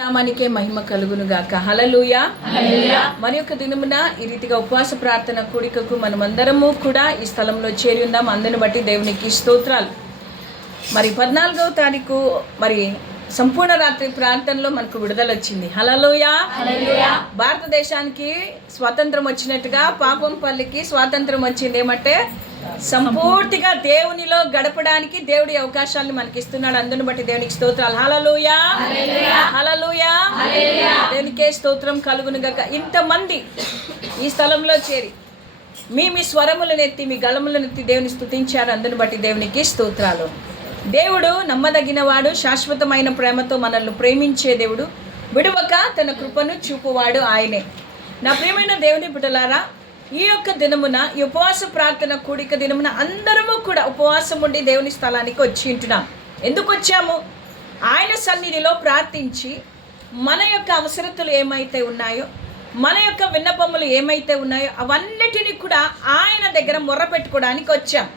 నామానికే మహిమ కలుగును గాక. హల్లెలూయా. మరి యొక్క దినమున ఈ రీతిగా ఉపవాస ప్రార్థన కూడికకు మనమందరము కూడా ఈ స్థలంలో చేరి ఉన్నాం. అందుని బట్టి దేవునికి స్తోత్రాలు. మరి 14వ తారీఖు మరి సంపూర్ణ రాత్రి ప్రార్థనలో మనకు విడుదల వచ్చింది. హల్లెలూయా. భారతదేశానికి స్వాతంత్రం వచ్చినట్టుగా పాపం పల్లికి స్వాతంత్రం వచ్చింది. ఏమంటే సంపూర్తిగా దేవునిలో గడపడానికి దేవుడి అవకాశాలను మనకి ఇస్తున్నాడు. అందుని బట్టి దేవునికి స్తోత్రాలు. హల్లెలూయా. హల్లెలూయా. దేవునికే స్తోత్రం కలుగును గాక. ఇంతమంది ఈ స్థలంలో చేరి మీ స్వరములను ఎత్తి మీ గళములను ఎత్తి దేవుని స్తుతించారు. అందుని బట్టి దేవునికి స్తోత్రాలు. దేవుడు నమ్మదగినవాడు, శాశ్వతమైన ప్రేమతో మనల్ని ప్రేమించే దేవుడు, విడువక తన కృపను చూపువాడు ఆయనే. నా ప్రియమైన దేవుని బిడ్డలారా, ఈ యొక్క దినమున ఈ ఉపవాస ప్రార్థన కూడిక దినమున అందరము కూడా ఉపవాసం ఉండి దేవుని స్థలానికి వచ్చి ఉంటున్నాం. ఎందుకు వచ్చాము? ఆయన సన్నిధిలో ప్రార్థించి మన యొక్క అవసరతలు ఏమైతే ఉన్నాయో, మన యొక్క విన్నపములు ఏమైతే ఉన్నాయో అవన్నిటినీ కూడా ఆయన దగ్గర మొర్ర పెట్టుకోవడానికి వచ్చాం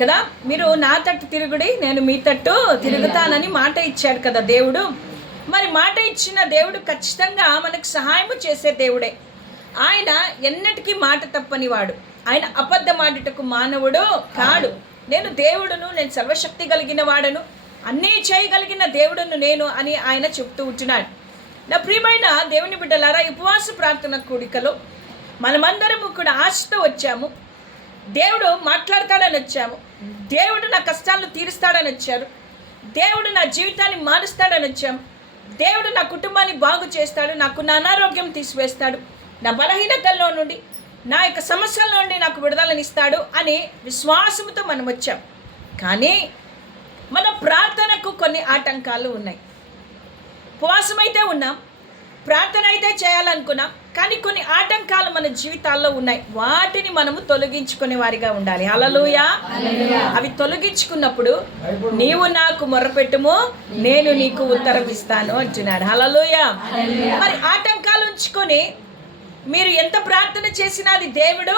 కదా. మీరు నా తట్టు తిరుగుడి, నేను మీ తట్టు తిరుగుతానని మాట ఇచ్చాడు కదా దేవుడు. మరి మాట ఇచ్చిన దేవుడు ఖచ్చితంగా మనకు సహాయము చేసే దేవుడే. ఆయన ఎన్నటికీ మాట తప్పని వాడు. ఆయన అబద్ధమాడుటకు మానవుడు కాడు. నేను దేవుడును, నేను సర్వశక్తి కలిగిన వాడను, అన్నీ చేయగలిగిన దేవుడును నేను అని ఆయన చెప్తూ ఉంటున్నాడు. నా ప్రియమైన దేవుని బిడ్డలారా, ఉపవాస ప్రార్థన కూడికలో మనమందరము కూడా ఆశతో వచ్చాము. దేవుడు మాట్లాడతాడని వచ్చాము. దేవుడు నా కష్టాలను తీరుస్తాడని వచ్చారు. దేవుడు నా జీవితాన్ని మారుస్తాడని వచ్చాము. దేవుడు నా కుటుంబాన్ని బాగు చేస్తాడు, నాకు నా అనారోగ్యం తీసివేస్తాడు, నా బలహీనతల్లో నుండి, నా యొక్క సమస్యల నుండి నాకు విడుదలనిస్తాడు అని విశ్వాసంతో మనం వచ్చాం. కానీ మన ప్రార్థనకు కొన్ని ఆటంకాలు ఉన్నాయి. ఉపవాసం అయితే ఉన్నాం, ప్రార్థన అయితే చేయాలనుకున్నాం, కానీ కొన్ని ఆటంకాలు మన జీవితాల్లో ఉన్నాయి. వాటిని మనము తొలగించుకునే వారిగా ఉండాలి. హల్లెలూయా. అవి తొలగించుకున్నప్పుడు నీవు నాకు మొర్రపెట్టుము, నేను నీకు ఉత్తరం ఇస్తాను అంటున్నాడు. హల్లెలూయా. మరి ఆటంకాలు ఉంచుకొని మీరు ఎంత ప్రార్థన చేసినా అది దేవుడు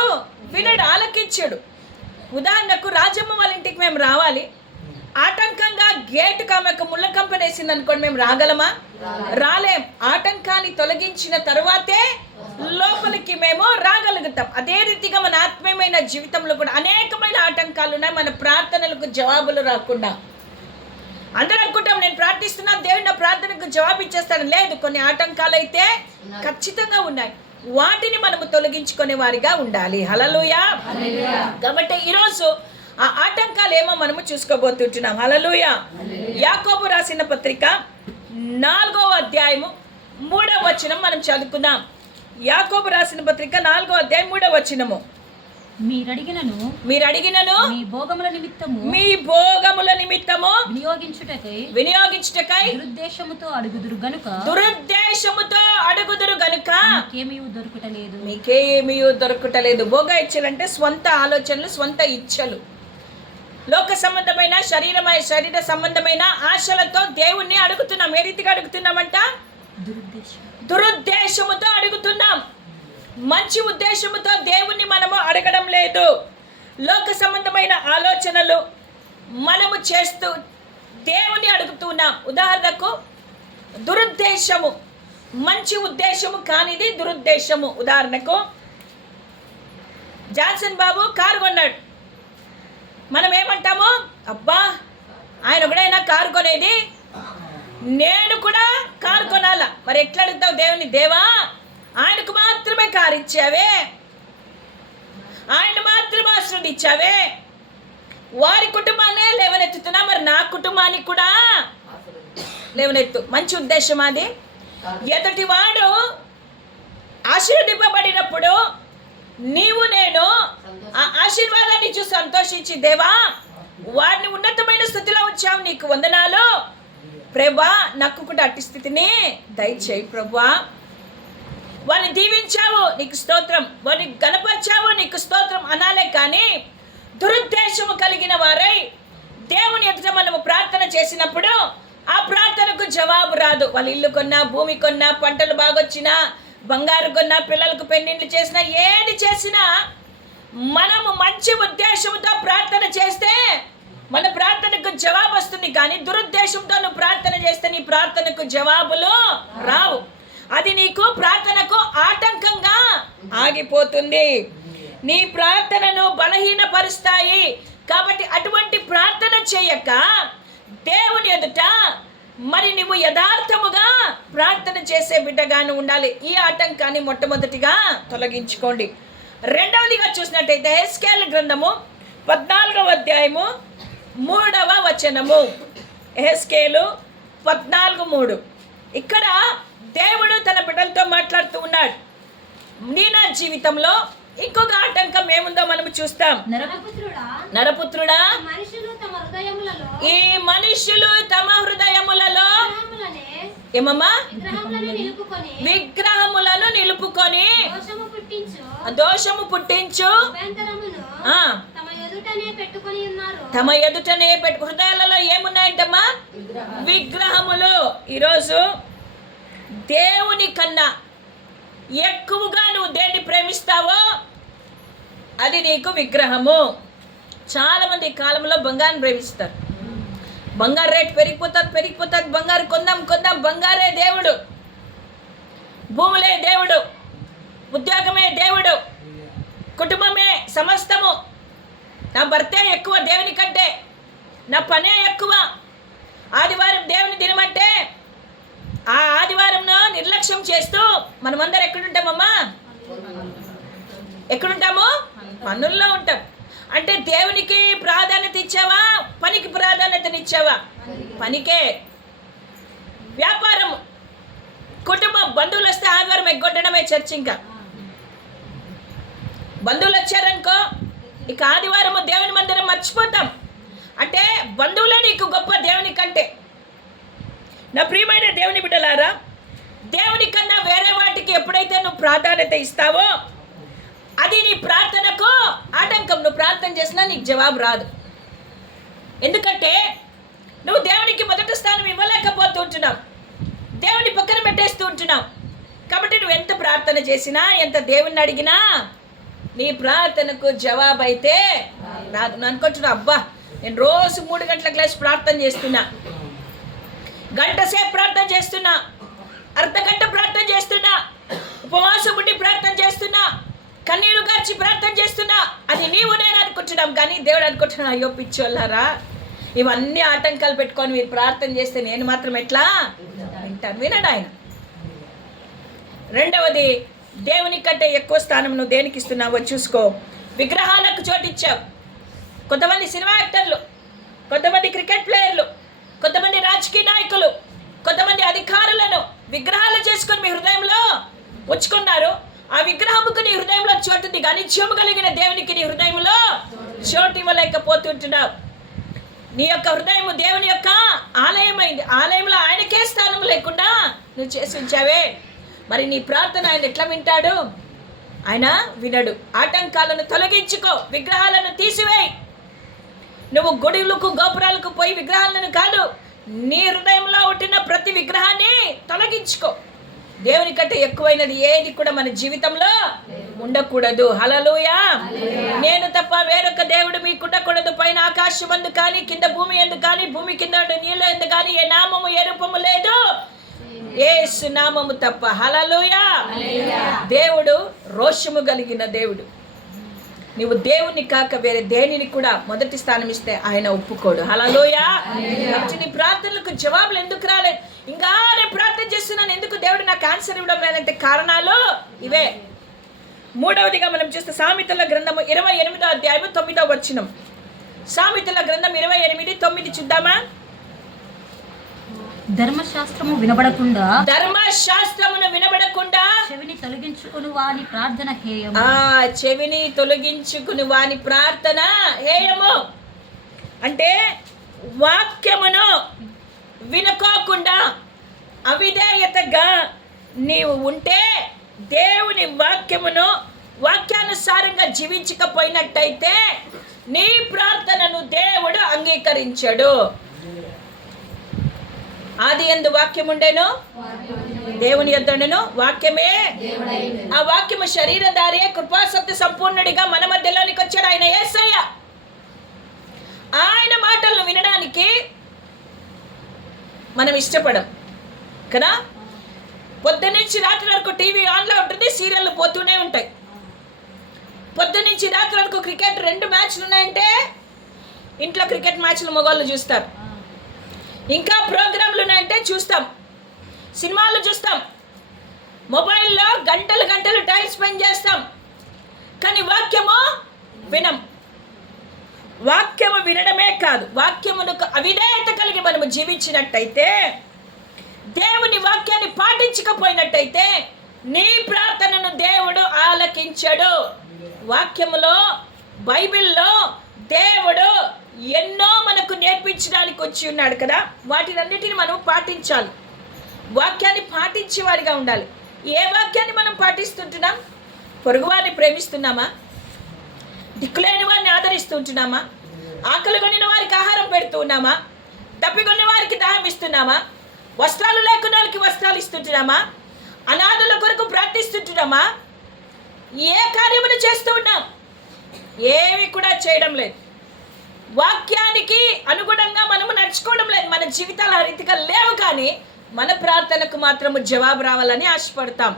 వినడు, ఆలకించడు. ఉదాహరణకు రాజమ్మ వాళ్ళ ఇంటికి మేము రావాలి, ఆటంకంగా గేటుకు ఆమెకు ముళ్ళ కంపనేసింది అనుకోండి, మేము రాగలమా? రాలేం. ఆటంకాన్ని తొలగించిన తరువాతే లోపలికి మేము రాగలుగుతాం. అదే రీతిగా మన ఆత్మీయమైన జీవితంలో కూడా అనేకమైన ఆటంకాలు ఉన్నాయి. మన ప్రార్థనలకు జవాబులు రాకుండా అందరూ అనుకుంటాం, నేను ప్రార్థిస్తున్నా దేవుడు నా ప్రార్థనకు జవాబు ఇచ్చేస్తాడు. లేదు, కొన్ని ఆటంకాలు అయితే ఖచ్చితంగా ఉన్నాయి. వాటిని మనము తొలగించుకునే వారిగా ఉండాలి. హల్లెలూయా. కాబట్టి ఈరోజు ఆ ఆటంకాలు ఏమో మనము చూసుకోబోతుంటున్నాం. హల్లెలూయా. యాకోబు రాసిన పత్రిక 4వ అధ్యాయము 3వ వచనం మనం చదువుకుందాం. యాకోబు రాసిన పత్రిక 4వ అధ్యాయం 3వ వచనము. మీరడిగినను మీ భోగముల నిమిత్తము వినియోగించుటకై దురుద్దేశముతో అడుగుదురు గనుక మీకేమీ దొరుకుటలేదు. భోగ ఇచ్చలంటే స్వంత ఆలోచనలు, స్వంత ఇచ్చలు, లోక సంబంధమైన శరీర సంబంధమైన ఆశలతో దేవుణ్ణి అడుగుతున్నాం. ఏ రీతిగా అడుగుతున్నామంట? దురుద్దేశముతో అడుగుతున్నాం. మంచి ఉద్దేశముతో దేవుణ్ణి మనము అడగడం లేదు. లోక సంబంధమైన ఆలోచనలు మనము చేస్తూ దేవుని అడుగుతున్నాం. ఉదాహరణకు దురుద్దేశము, మంచి ఉద్దేశము కానిది దురుద్దేశము. ఉదాహరణకు జాన్సన్ బాబు కారు కొన్నాడు. మనం ఏమంటాము? అబ్బా, ఆయన ఒకడైనా కారు కొనేది, నేను కూడా కారు కొనాలా. మరి ఎట్లా అడుగుతావు దేవుని? దేవా, ఆయనకు మాత్రమే కారు ఇచ్చావే, ఆయన మాత్రమే ఆశీర్వదించావే, వారి కుటుంబాన్నే లేవనెత్తుతున్నా, మరి నా కుటుంబానికి కూడా లేవనెత్తు. మంచి ఉద్దేశం అది. ఎదుటి వాడు ఆశీర్వదింపబడినప్పుడు నీవు నేను ఆ ఆశీర్వాదాన్ని చూసి సంతోషించి, దేవా వారిని ఉన్నతమైన స్థితిలో ఉంచావు, నీకు వందనాలు ప్రభా, నాకు కూడా అట్టి స్థితిని దయచేయి ప్రభా. వారిని దీవించావు, నీకు స్తోత్రం, వారిని గణపరిచావు, నీకు స్తోత్రం అనాలే. కానీ దురుద్దేశము కలిగిన వారై దేవుని ఎదుట మనము ప్రార్థన చేసినప్పుడు ఆ ప్రార్థనకు జవాబు రాదు. వాళ్ళ ఇల్లు కొన్నా, భూమి కొన్నా, పంటలు బాగొచ్చినా, బంగారు కొన్నా, పిల్లలకు పెళ్లిళ్ళు చేసినా, ఏది చేసినా మనము మంచి ఉద్దేశంతో ప్రార్థన చేస్తే మన ప్రార్థనకు జవాబు వస్తుంది, కానీ దురుద్దేశంతో నువ్వు ప్రార్థన చేస్తే నీ ప్రార్థనకు జవాబులు రావు. అది నీకు ప్రార్థనకు ఆటంకంగా ఆగిపోతుంది, నీ ప్రార్థనను బలహీనపరుస్తాయి. కాబట్టి అటువంటి ప్రార్థన చేయక దేవుని ఎదుట మరి నువ్వు యథార్థముగా ప్రార్థన చేసే బిడ్డగాను ఉండాలి. ఈ ఆటంకాన్ని మొట్టమొదటిగా తొలగించుకోండి. రెండవదిగా చూసినట్టయితే హెస్కేలు గ్రంథము 14వ అధ్యాయము 3వ వచనము. హెస్కేలు 14:3. ఇక్కడ దేవుడు తన బిడ్డలతో మాట్లాడుతూ ఉన్నాడు. నీ నా జీవితంలో ఇంకొక ఆటంకం ఏముందో మనము చూస్తాం. నరపుత్రుడా, ఈ మనుషులు తమ హృదయములలో ఏమమ్మా విగ్రహములను నిలుపుకొని దోషము పుట్టించు తమ ఎదుటనే పెట్టు. హృదయాలలో ఏమున్నాయంటమ్మా? విగ్రహములు. ఈరోజు దేవుని కన్నా ఎక్కువగా నువ్వు దేన్ని ప్రేమిస్తావో అది నీకు విగ్రహము. చాలామంది ఈ కాలంలో బంగారం ప్రేమిస్తారు. బంగారు రేట్ పెరిగిపోతుంది. బంగారు కొందాం. బంగారే దేవుడు, భూములే దేవుడు, ఉద్యోగమే దేవుడు, కుటుంబమే సమస్తము. నా భర్తే ఎక్కువ దేవుని కంటే, నా పనే ఎక్కువ. ఆదివారం దేవుని దినమంటే ఆ ఆదివారంను నిర్లక్ష్యం చేస్తూ మనమందరం ఎక్కడుంటామమ్మా? ఎక్కడుంటాము? పనుల్లో ఉంటాం. అంటే దేవునికి ప్రాధాన్యత ఇచ్చావా, పనికి ప్రాధాన్యతనిచ్చావా? పనికే. వ్యాపారం, కుటుంబం, బంధువులు వస్తే ఆదివారం ఎగ్గొట్టడమే చర్చ. ఇంకా బంధువులు వచ్చారనుకో ఇక ఆదివారము దేవుని మందిరం మర్చిపోతాం. అంటే బంధువులే నీకు గొప్ప దేవుని కంటే. నా ప్రియమైన దేవుని బిడ్డలారా, దేవుని కన్నా వేరే వాటికి ఎప్పుడైతే నువ్వు ప్రాధాన్యత ఇస్తావో అది నీ ప్రార్థనకు ఆటంకం. నువ్వు ప్రార్థన చేసినా నీకు జవాబు రాదు. ఎందుకంటే నువ్వు దేవునికి మొదటి స్థానం ఇవ్వలేకపోతూ ఉంటున్నావు, దేవుని పక్కన పెట్టేస్తూ ఉంటున్నావు. కాబట్టి నువ్వు ఎంత ప్రార్థన చేసినా, ఎంత దేవుణ్ణి అడిగినా నీ ప్రార్థనకు జవాబు అయితే రాదు. నేను అనుకుంటున్నా, అబ్బా నేను రోజు 3 గంటలకు లేచి ప్రార్థన చేస్తున్నా, గంట సేపు ప్రార్థన చేస్తున్నా, అర్ధగంట ప్రార్థన చేస్తున్నా, ఉపవాసం ఉండి ప్రార్థన చేస్తున్నా, కన్నీరు గార్చి ప్రార్థన చేస్తున్నా. అది నీవు నేను అనుకుంటున్నాం, కానీ దేవుడు అనుకుంటున్నా, అయ్యో పిచ్చోళ్ళారా, ఇవన్నీ ఆటంకాలు పెట్టుకొని మీరు ప్రార్థన చేస్తే నేను మాత్రం ఎట్లా వింటాను? వినడు ఆయన. రెండవది, దేవుని కంటే ఎక్కువ స్థానం నువ్వు దేనికి ఇస్తున్నావో చూసుకో. విగ్రహాలకు చోటిచ్చావు. కొంతమంది సినిమా యాక్టర్లు, కొంతమంది క్రికెట్ ప్లేయర్లు, కొంతమంది రాజకీయ నాయకులు, కొంతమంది అధికారులను విగ్రహాలు చేసుకొని మీ హృదయంలో ఉంచుకున్నారు. ఆ విగ్రహముకు నీ హృదయంలో చోటుంది, కానీ నిత్యము కలిగిన దేవునికి నీ హృదయంలో చోటు ఇవ్వలేకపోతుంటున్నావు. నీ యొక్క హృదయము దేవుని యొక్క ఆలయమైంది. ఆలయంలో ఆయనకే స్థానం లేకుండా నువ్వు చేసి ఉంచావే. మరి నీ ప్రార్థన ఆయన ఎట్లా వింటాడు? ఆయన వినడు. ఆటంకాలను తొలగించుకో, విగ్రహాలను తీసివేయి. నువ్వు గుడులకు గోపురాలకు పోయి విగ్రహాలను కాదు, నీ హృదయంలో ఉంటున్న ప్రతి విగ్రహాన్ని తొలగించుకో. దేవుని కంటే ఎక్కువైనది ఏది కూడా మన జీవితంలో ఉండకూడదు. హల్లెలూయా. నేను తప్ప వేరొక దేవుడు మీకు ఉండకూడదు. పైన ఆకాశం అందు కానీ, కింద భూమి ఎందు కానీ, భూమి కింద నీళ్ళ ఎందు కానీ ఏ నామము ఏ రూపము లేదు, యేసు నామము తప్ప. హల్లెలూయా. దేవుడు రోషము కలిగిన దేవుడు. నువ్వు దేవుని కాక వేరే దేనిని కూడా మొదటి స్థానం ఇస్తే ఆయన ఒప్పుకోడు. హల్లెలూయా. కాబట్టి నీ ప్రార్థనలకు జవాబులు ఎందుకు రాలేదు? ఇంకా నేను ప్రార్థన చేస్తున్నాను, ఎందుకు దేవుడు నాకు ఆన్సర్ ఇవ్వడం లేదంటే కారణాలు ఇవే. మూడవదిగా మనం చూస్తే సామెతల గ్రంథము 28వ అధ్యాయము 9వ వచనం. సామెతల గ్రంథం 28:9 చూద్దామా? ధర్మశాస్త్రమును వినబడకుండా చెవిని తొలగించుకుని వాని ప్రార్థన హేయము. చెవిని తొలగించుకుని వాని ప్రార్థన హేయము. అంటే వాక్యమును వినుకోకుండా అవిధేయతగా నీవు ఉంటే, దేవుని వాక్యానుసారంగా జీవించకపోయినట్టయితే నీ ప్రార్థనను దేవుడు అంగీకరించడు. ఆది యందు వాక్యం ఉండెను, దేవుని యొద్దనును, వాక్యమే. ఆ వాక్యము శరీరధారి కృపాసక్తి సంపూర్ణుడిగా మన మధ్యలోనికి వచ్చాడు ఆయన యేసయ్య. ఆయన మాటలను వినడానికి మనం ఇష్టపడం కదా. పొద్దున్నుంచి రాత్రి వరకు టీవీ ఆన్లో ఉంటుంది, సీరియళ్ళు పోతూనే ఉంటాయి. పొద్దున్నుంచి రాత్రి వరకు క్రికెట్ 2 మ్యాచ్లు ఉన్నాయంటే ఇంట్లో క్రికెట్ మ్యాచ్లు మగవాళ్ళు చూస్తారు. ఇంకా ప్రోగ్రాంలు ఉన్నాయంటే చూస్తాం, సినిమాలు చూస్తాం, మొబైల్లో గంటలు గంటలు టైం స్పెండ్ చేస్తాం. కానీ వాక్యము వినం. వాక్యము వినడమే కాదు, వాక్యమునకు అవిధేయత కలిగి మనము జీవించినట్టయితే, దేవుని వాక్యాన్ని పాటించకపోయినట్టయితే నీ ప్రార్థనను దేవుడు ఆలకించడు. వాక్యములో, బైబిల్లో దేవుడు ఎన్నో మనకు నేర్పించడానికి వచ్చి ఉన్నాడు కదా. వాటినన్నిటిని మనం పాటించాలి. వాక్యాన్ని పాటించేవారిగా ఉండాలి. ఏ వాక్యాన్ని మనం పాటిస్తుంటున్నాం? పొరుగువారిని ప్రేమిస్తున్నామా? దిక్కులేని వారిని ఆదరిస్తుంటున్నామా? ఆకలి కొనిన వారికి ఆహారం పెడుతూ ఉన్నామా? తప్పికొన్న వారికి దాహం ఇస్తున్నామా? వస్త్రాలు లేకున్న వారికి వస్త్రాలు ఇస్తుంటున్నామా? అనాథుల కొరకు ప్రార్థిస్తుంటున్నామా? ఏ కార్యములు చేస్తూ ఉన్నాం? ఏవి కూడా చేయడం లేదు. వాక్యానికి అనుగుణంగా మనము నడుచుకోవడం లేదు. మన జీవితాలు ఆ రీతిగా లేవు, కానీ మన ప్రార్థనకు మాత్రము జవాబు రావాలని ఆశపడతాం.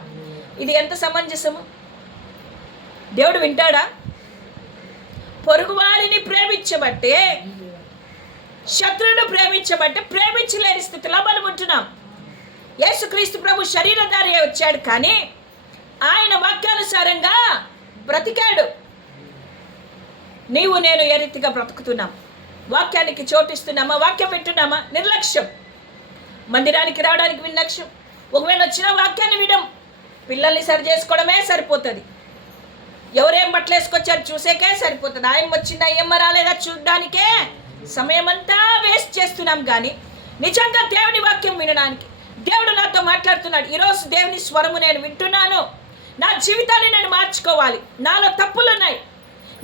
ఇది ఎంత సమంజసము? దేవుడు వింటాడా? పొరుగు వారిని ప్రేమించబట్టే, శత్రువును ప్రేమించబట్టే ప్రేమించలేని స్థితిలో మనం ఉంటున్నాం. యేసుక్రీస్తు ప్రభు శరీరధారి వచ్చాడు, కానీ ఆయన వాక్యానుసారంగా బ్రతికాడు. నీవు నేను ఏ రీతిగా బ్రతుకుతున్నాం? వాక్యానికి చోటిస్తున్నామా? వాక్యం వింటున్నామా? నిర్లక్ష్యం. మందిరానికి రావడానికి నిర్లక్ష్యం. ఒకవేళ వచ్చిన వాక్యాన్ని వినం. పిల్లల్ని సరి చేసుకోవడమే సరిపోతుంది. ఎవరేం బట్టలు వేసుకొచ్చారు చూసేకే సరిపోతుంది. ఆయన వచ్చిందా ఏమ్మ రాలేదా చూడడానికే సమయం అంతా వేస్ట్ చేస్తున్నాం. కానీ నిజంగా దేవుని వాక్యం వినడానికి దేవుడు నాతో మాట్లాడుతున్నాడు. ఈరోజు దేవుని స్వరము నేను వింటున్నాను. నా జీవితాన్ని నేను మార్చుకోవాలి. నాలో తప్పులు ఉన్నాయి,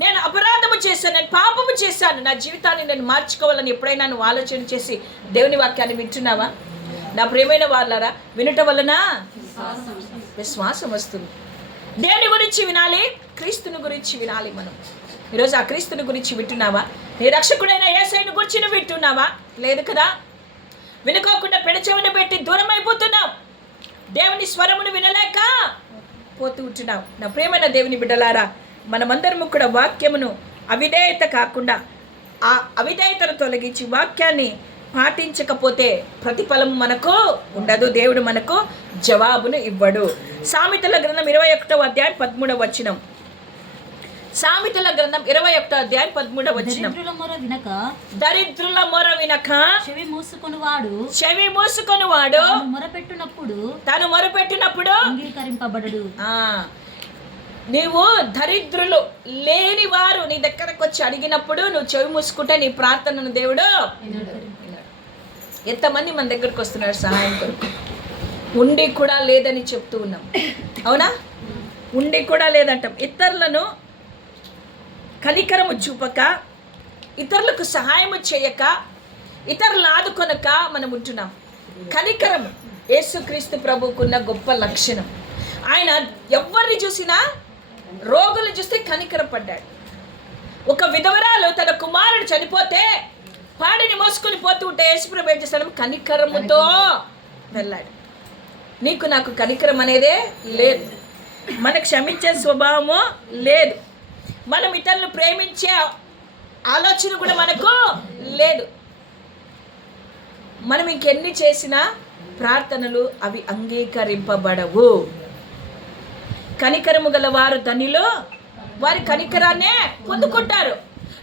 నేను అపరాధము చేశాను, నేను పాపము చేశాను, నా జీవితాన్ని నేను మార్చుకోవాలని ఎప్పుడైనా నువ్వు ఆలోచన చేసి దేవుని వాక్యాన్ని వింటున్నావా? నా ప్రియమైన వాళ్ళారా, వినటం వలన విశ్వాసం వస్తుంది. దేవుని గురించి వినాలి, క్రీస్తుని గురించి వినాలి. మనం ఈరోజు ఆ క్రీస్తుని గురించి వింటున్నావా? నీ రక్షకుడైన యేసయ్యను గురించి నువ్వు వింటున్నావా? లేదు కదా. వినుకోకుండా పెడచెవిని పెట్టి దూరం అయిపోతున్నావు. దేవుని స్వరమును వినలేక పోతూ ఉంటున్నావు. నా ప్రియమైన దేవుని బిడ్డలారా, మనమందరము కూడా వాక్యమును అవిధేయత కాకుండా ఆ అవిధేయతను తొలగించి వాక్యాన్ని పాటించకపోతే ప్రతిఫలం మనకు ఉండదు. దేవుడు మనకు జవాబును ఇవ్వడు. సామెతల గ్రంథం 21వ అధ్యాయం 13వ వచనం. సామెతల గ్రంథం 21వ అధ్యాయం 13వ వచనం. దరిద్రుల మొర వినక చెవి మూసుకొనువాడు తను మొరపెట్టినప్పుడు అంగీకరింపబడడు. నీవు దరిద్రులు లేని వారు నీ దగ్గరకు వచ్చి అడిగినప్పుడు నువ్వు చెవి మూసుకుంటే నీ ప్రార్థనను దేవుడు. ఎంతమంది మన దగ్గరకు వస్తున్నారు సహాయం కొరకు? ఉండి కూడా లేదని చెప్తూ ఉన్నాం, అవునా? ఉండి కూడా లేదంటాం. ఇతరులను కనికరము చూపక, ఇతరులకు సహాయము చేయక, ఇతరులను ఆదుకొనక మనం ఉంటున్నాం. కనికరము యేసుక్రీస్తు ప్రభువుకున్న గొప్ప లక్షణం. ఆయన ఎవరిని చూసినా, రోగులు చూస్తే కనికరపడ్డాడు. ఒక విధవరాలు తన కుమారుడు చనిపోతే పాడిని మోసుకొని పోతూ ఉంటే యేసుప్రభు ఏం చేస్తాడు? కనికరముతో వెళ్ళాడు. నీకు నాకు కనికరం అనేదే లేదు. మనకు క్షమించే స్వభావము లేదు. మనం ఇతరులను ప్రేమించే ఆలోచన కూడా మనకు లేదు. మనం ఇంకెన్ని చేసినా ప్రార్థనలు అవి అంగీకరింపబడవు. కనికరము గల వారు ధనిలో వారి కనికరాన్నే పొందుకుంటారు.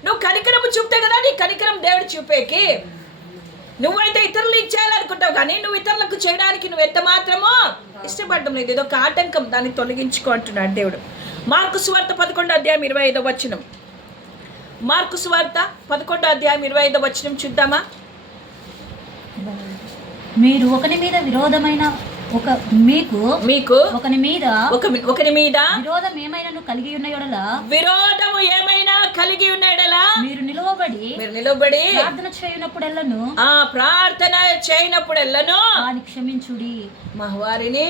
నువ్వు కనికరము చూపితే కదా నీ కనికరం దేవుడు చూపేకి. నువ్వైతే ఇతరులు ఇచ్చేయాలనుకుంటావు, కానీ నువ్వు ఇతరులకు చేయడానికి నువ్వు ఎంత మాత్రమో ఇష్టపడడం లేదు. ఏదో ఒక ఆటంకం, దాన్ని తొలగించుకో అంటున్నాడు దేవుడు. మార్కు సువార్త 11వ అధ్యాయం 25వ వచనం. మార్కు సువార్త 11వ అధ్యాయం 25వ వచనం చూద్దామా? మీరు ఒకరి మీద విరోధమైన మీకు ఒకరి మీద విరోధం ఏమైనా కలిగి ఉన్న యెడల మీరు నిలవబడి ప్రార్థన చేయనప్పుడెల్లను వారిని క్షమించుడి. వారిని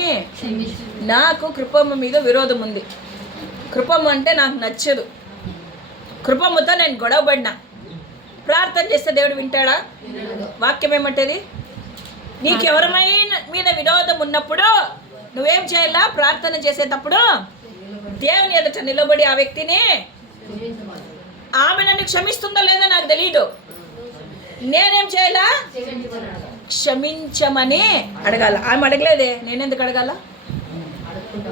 నాకు కృపమ్మ మీద విరోధం ఉంది. కృపమ్మ అంటే నాకు నచ్చదు. కృపమ్మతో నేను గొడవబడినా, ప్రార్థన చేస్తే దేవుడు వింటాడా? వాక్యం ఏమంటది? నీకెవరమైనా మీద విరోధం ఉన్నప్పుడు నువ్వేం చేయాలా? ప్రార్థన చేసేటప్పుడు దేవుని ఎదుట నిలబడి ఆ వ్యక్తిని, ఆమె నన్ను క్షమిస్తుందో లేదో నాకు తెలియదు, నేనేం చేయాలా? క్షమించమని అడగాల. ఆమె అడగలేదే, నేనెందుకు అడగాల?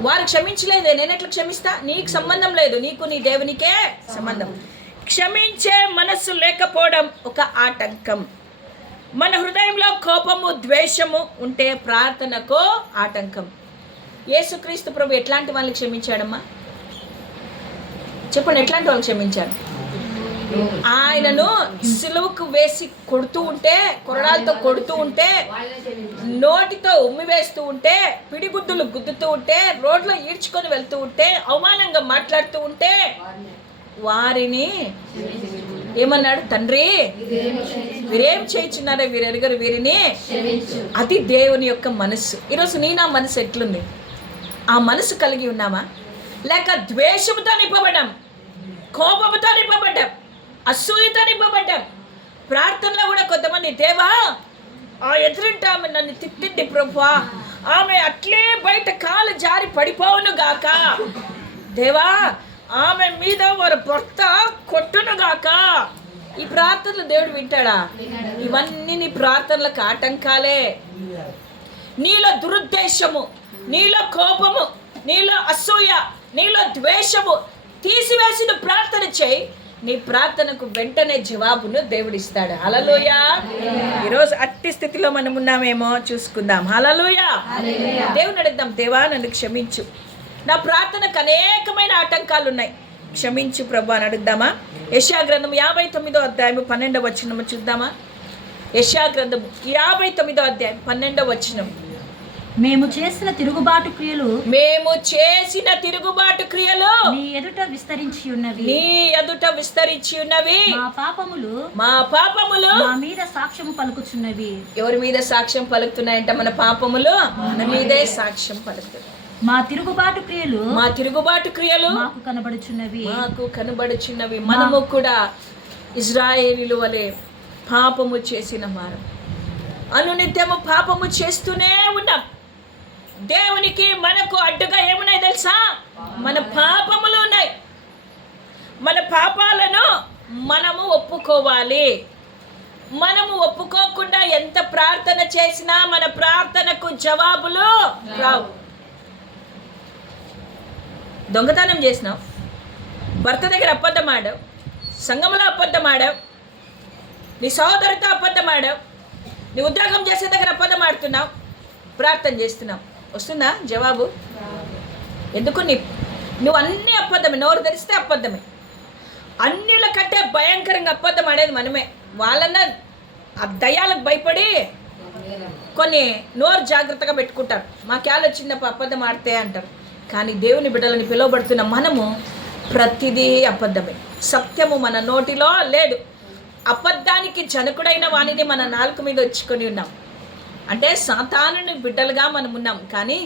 వారు క్షమించలేదే, నేను ఎట్లా క్షమిస్తా? నీకు సంబంధం లేదు, నీకు నీ దేవునికే సంబంధం. క్షమించే మనస్సు లేకపోవడం ఒక ఆటంకం. మన హృదయంలో కోపము, ద్వేషము ఉంటే ప్రార్థనకు ఆటంకం. యేసుక్రీస్తు ప్రభు ఎట్లాంటి వాళ్ళని క్షమించాడమ్మా? చెప్పండి, ఎట్లాంటి వాళ్ళు క్షమించాడు? ఆయనను సిలువకు వేసి కొడుతూ ఉంటే, కొరడాలతో కొడుతూ ఉంటే, నోటితో ఉమ్మి వేస్తూ ఉంటే, పిడిగుద్దులు గుద్దుతూ ఉంటే, రోడ్లో ఈడ్చుకొని వెళ్తూ ఉంటే, అవమానంగా మాట్లాడుతూ ఉంటే వారిని ఏమన్నాడు? తండ్రి, వీరేం చేయించున్నారో వీరెరుగరు వీరిని. అది దేవుని యొక్క మనస్సు. ఈరోజు నా మనసు ఎట్లుంది? ఆ మనసు కలిగి ఉన్నామా? లేక ద్వేషముతో నింపబడ్డాం, కోపముతో నింపబడ్డాం, అసూయతో నింపబడ్డాం? ప్రార్థనలో కూడా కొంతమంది, దేవా ఆ ఎదురింట ఆమె నన్ను తిట్టింది ప్రభువా, ఆమె అట్లే బయట కాలు జారి పడిపోవును గాక, దేవా ఆమె మీద వారి భర్త కొట్టును గాక. ఈ ప్రార్థనలు దేవుడు వింటాడా? ఇవన్నీ నీ ప్రార్థనలకు ఆటంకాలే. నీలో దురుద్దేశము, నీలో కోపము, నీలో అసూయ, నీలో ద్వేషము తీసివేసి నువ్వు ప్రార్థన చేయి, నీ ప్రార్థనకు వెంటనే జవాబును దేవుడిస్తాడు. హల్లెలూయా. ఈరోజు అట్టి స్థితిలో మనం ఉన్నామేమో చూసుకుందాం. హల్లెలూయా. దేవుని అడుగుదాం, దేవా నన్ను క్షమించు, నా ప్రార్థనకు అనేకమైన ఆటంకాలు ఉన్నాయి, క్షమించు ప్రభు అని అడుగుదామా? యెషయా గ్రంథం 59వ అధ్యాయం 12వ వచనం చూద్దామా? యెషయా గ్రంథం 59వ అధ్యాయం 12వ వచనం. మేము చేసిన తిరుగుబాటు క్రియలు నీ ఎదుట విస్తరించి ఉన్నవి, మా పాపములు మా మీద సాక్ష్యము పలుకుచున్నవి. ఎవరి మీద సాక్ష్యం పలుకుతున్నాయంట? మన పాపములు మన మీదే సాక్ష్యం పలుకుతున్నాయి. మా తిరుగుబాటు క్రియలు మాకు కనబడుచున్నవి. మనము కూడా ఇజ్రాయేలీయుల వలె పాపము చేసిన వారు, అనునిత్యము పాపము చేస్తూనే ఉన్నాం. దేవునికి మనకు అడ్డుగా ఏమున్నాయి తెలుసా? మన పాపములు ఉన్నాయి. మన పాపాలను మనము ఒప్పుకోవాలి. మనము ఒప్పుకోకుండా ఎంత ప్రార్థన చేసినా మన ప్రార్థనకు జవాబులు రావు. దొంగతనం చేసినావు, భర్త దగ్గర అబద్ధం ఆడావు, సంఘంలో అబద్ధం ఆడావు, నీ సహోదరితో అబద్ధం ఆడావు, నీ ఉద్యోగం చేసే దగ్గర అబద్ధం ఆడుతున్నావు, ప్రార్థన చేస్తున్నావు, వస్తుందా జవాబు? ఎందుకు? నువ్వు అన్నీ అబద్ధమే, నోరు తెరిస్తే అబద్ధమే. అన్నిళ్ళ కంటే భయంకరంగా అబద్ధం ఆడేది మనమే. వాళ్ళన్న ఆ దయ్యాలకు భయపడి కొన్ని నోరు జాగ్రత్తగా పెట్టుకుంటారు, మాకేళ్ళు వచ్చిందప్ప అబద్ధం ఆడితే అంటారు. కానీ దేవుని బిడ్డలని పిలువబడుతున్న మనము ప్రతిదీ అబద్ధమే. సత్యము మన నోటిలో లేదు. అబద్ధానికి జనకుడైన వానిని మన నాలుక మీద వచ్చుకొని ఉన్నాం. అంటే సాతానుని బిడ్డలుగా మనం ఉన్నాం. కానీ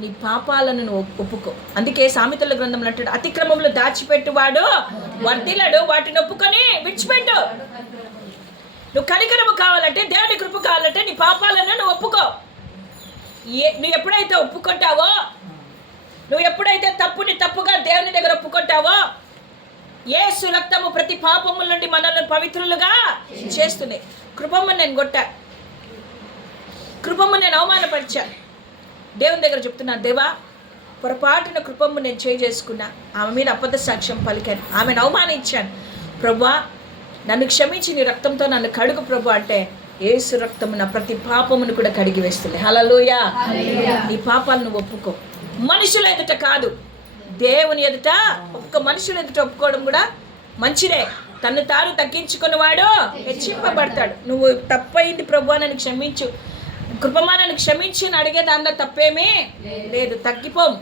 నీ పాపాలను నువ్వు ఒప్పుకో. అందుకే సామెతల గ్రంథంలో అంటాడు, అతిక్రమములు దాచిపెట్టువాడు వర్ధిల్లడు, వాటిని ఒప్పుకొని విడిచిపెట్టు. నువ్వు కనికరము కావాలంటే, దేవుని కృప కావాలంటే నీ పాపాలను నువ్వు ఒప్పుకో. నువ్వు ఎప్పుడైతే ఒప్పుకుంటావో, నువ్వు ఎప్పుడైతే తప్పుని తప్పుగా దేవుని దగ్గర ఒప్పుకుంటావో, యేసు రక్తము ప్రతి పాపముల నుండి మనల్ని పవిత్రులుగా చేస్తుంది. కృపమ్మ నేను కొట్టా, కృపమ్మ నేను అవమానపరిచా. దేవుని దగ్గర చెప్తున్నా, దేవా పొరపాటున కృపమ్మ నేను చేసుకున్నా, ఆమె మీద అబద్ధ సాక్ష్యం పలికాను, ఆమెను అవమానించాను. ప్రభువా నన్ను క్షమించి నీ రక్తంతో నన్ను కడుగు ప్రభు అంటే యేసు రక్తము నా ప్రతి పాపమును కూడా కడిగి వేస్తుంది. హల్లెలూయా. నీ పాపాలను ఒప్పుకో. మనుషుల ఎదుట కాదు, దేవుని ఎదుట. ఒక్క మనుషుల ఎదుట ఒప్పుకోవడం కూడా మంచిదే. తను తాను తగ్గించుకున్నవాడు హెచ్చింపబడతాడు. నువ్వు తప్పయింది ప్రభు నన్ను క్షమించు, కృపమా నన్ను క్షమించి అని అడిగే దానిలో తప్పేమీ లేదు. తగ్గిపోం.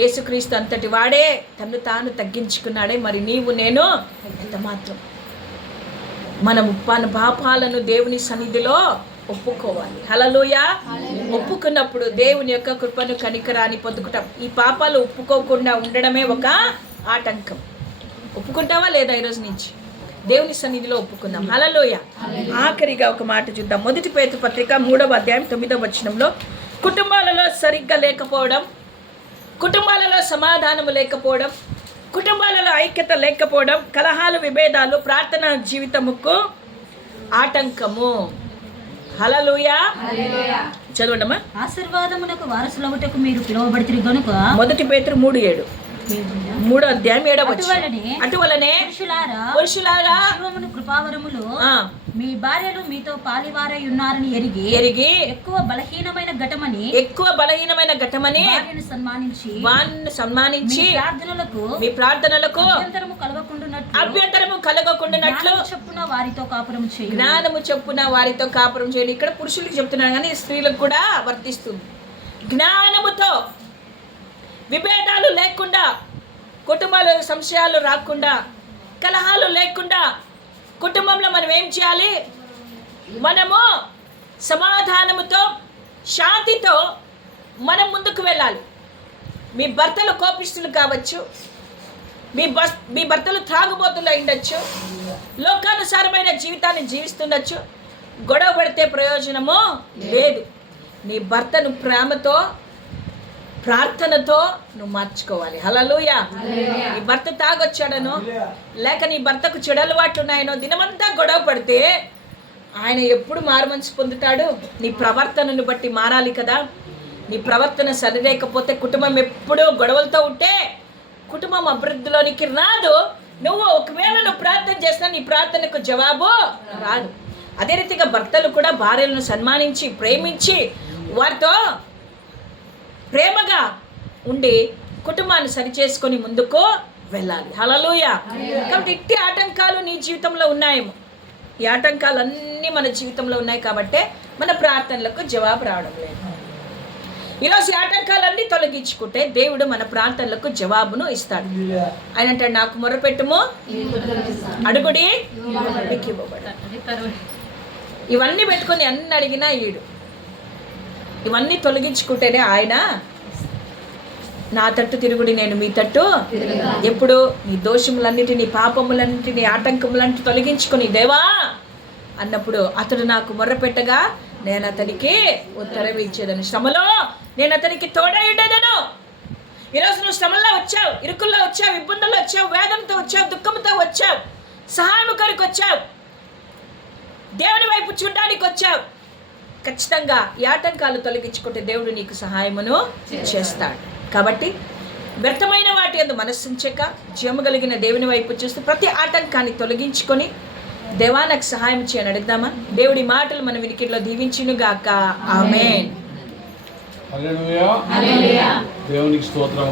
యేసుక్రీస్తు అంతటి వాడే తను తాను తగ్గించుకున్నాడే. మరి నీవు నేను ఎంత మాత్రం మనం మన పాపాలను దేవుని సన్నిధిలో ఒప్పుకోవాలి. హల్లెలూయా. ఒప్పుకున్నప్పుడు దేవుని యొక్క కృపను కనికరాన్ని పొందుకుంటాం. ఈ పాపాలు ఒప్పుకోకుండా ఉండడమే ఒక ఆటంకం. ఒప్పుకుంటావా లేదా? ఈరోజు నుంచి దేవుని సన్నిధిలో ఒప్పుకుందాం. హల్లెలూయా. ఆఖరిగా ఒక మాట చూద్దాం. 1 పేతురు పత్రిక 3వ అధ్యాయం 9వ వచనంలో, కుటుంబాలలో సరిగ్గా లేకపోవడం, కుటుంబాలలో సమాధానము లేకపోవడం, కుటుంబాలలో ఐక్యత లేకపోవడం, కలహాలు, విభేదాలు ప్రార్థనా జీవితముకు ఆటంకము. హల్లెలూయా. చదవండమ్మా. ఆశీర్వాదమునకు వారసులగుటకు మీరు పిలువబడితిరి గనుక 1 పేతురు 3:7, 3వ అధ్యాయం 7వ వచనం. అటువలనే పురుషులారా జీవమును కృపావరములు ఆ, మీ భార్యలు మీతో పాలివారై ఉన్నారని ఎరిగి ఎక్కువ బలహీనమైన ఘటమని భార్యను సన్మానించి మీ ప్రార్థనలకు అభ్యంతరము కలగకుండానట్లు జ్ఞానము చొప్పున వారితో కాపురం చేయండి. ఇక్కడ పురుషులకు చెప్తున్నాను కానీ స్త్రీలకు కూడా వర్తిస్తుంది. జ్ఞానముతో, విభేదాలు లేకుండా, కుటుంబాల సంశయాలు రాకుండా, కలహాలు లేకుండా కుటుంబంలో మనం ఏం చేయాలి? మనము సమాధానముతో, శాంతితో మనం ముందుకు వెళ్ళాలి. మీ భర్తలు కోపిస్తులు కావచ్చు, మీ భర్తలు త్రాగుబోతులు ఉండొచ్చు, లోకానుసారమైన జీవితాన్ని జీవిస్తుండొచ్చు. గొడవ పడితే ప్రయోజనము లేదు. నీ భర్తను ప్రేమతో, ప్రార్థనతో నువ్వు మార్చుకోవాలి. హల్లెలూయా. నీ భర్త తాగొచ్చాడనో, లేక నీ భర్తకు చెడు అలవాట్లు ఉన్నాయనో దినమంతా గొడవ పడితే ఆయన ఎప్పుడు మారుమనసు పొందుతాడు? నీ ప్రవర్తనను బట్టి మారాలి కదా. నీ ప్రవర్తన సరిలేకపోతే కుటుంబం ఎప్పుడూ గొడవలతో ఉంటే కుటుంబం అభివృద్ధిలోనికి రాదు. ఒకవేళ నువ్వు ప్రార్థన చేసినా నీ ప్రార్థనకు జవాబు రాదు. అదే రీతిగా భర్తలు కూడా భార్యలను సన్మానించి, ప్రేమించి, వారితో ప్రేమగా ఉండి కుటుంబాన్ని సరిచేసుకొని ముందుకు వెళ్ళాలి. హల్లెలూయా. కాబట్టి ఇట్టి ఆటంకాలు నీ జీవితంలో ఉన్నాయేమో. ఈ ఆటంకాలన్నీ మన జీవితంలో ఉన్నాయి కాబట్టే మన ప్రార్థనలకు జవాబు రావడం లేదు. ఈరోజు ఈ ఆటంకాలన్నీ తొలగించుకుంటే దేవుడు మన ప్రార్థనలకు జవాబును ఇస్తాడు. ఆయన అంటాడు, నాకు మొరపెట్టుము, అడుగుడి మీకు ఇవ్వబడును. ఇవన్నీ పెట్టుకొని అన్ని అడిగినా ఈడు. ఇవన్నీ తొలగించుకుంటేనే ఆయన నా తట్టు తిరుగుడి, నేను మీ తట్టు ఎప్పుడు నీ దోషములన్నిటినీ, పాపములన్నిటినీ, ఆటంకములన్నిటి తొలగించుకొని దేవా అన్నప్పుడు అతడు నాకు మొర్రపెట్టగా నేను అతనికి ఉత్తరం ఇచ్చేదను, శ్రమలో నేను అతనికి తోడై ఉండేదను. ఈరోజు నువ్వు శ్రమల్లో వచ్చావు, ఇరుకుల్లో వచ్చావు, ఇబ్బందుల్లో వచ్చావు, వేదనతో వచ్చావు, దుఃఖంతో వచ్చావు, సహాయం కొరకు వచ్చావు, దేవుని వైపు చూడడానికి వచ్చావు. ఖచ్చితంగా ఈ ఆటంకాలు తొలగించుకుంటే దేవుడు నీకు సహాయమును చేస్తాడు. కాబట్టి వ్యర్థమైన వాటి యందు మనస్సుంచక జీవము కలిగిన దేవుని వైపు చూస్తూ ప్రతి ఆటంకాన్ని తొలగించుకొని దేవా నాకు సహాయం చేయని అడుగుదామా? దేవుడి మాటలు మన వినికిడిలో దీవించునుగాక. ఆమేన్. హల్లెలూయా. దేవునికి స్తోత్రం.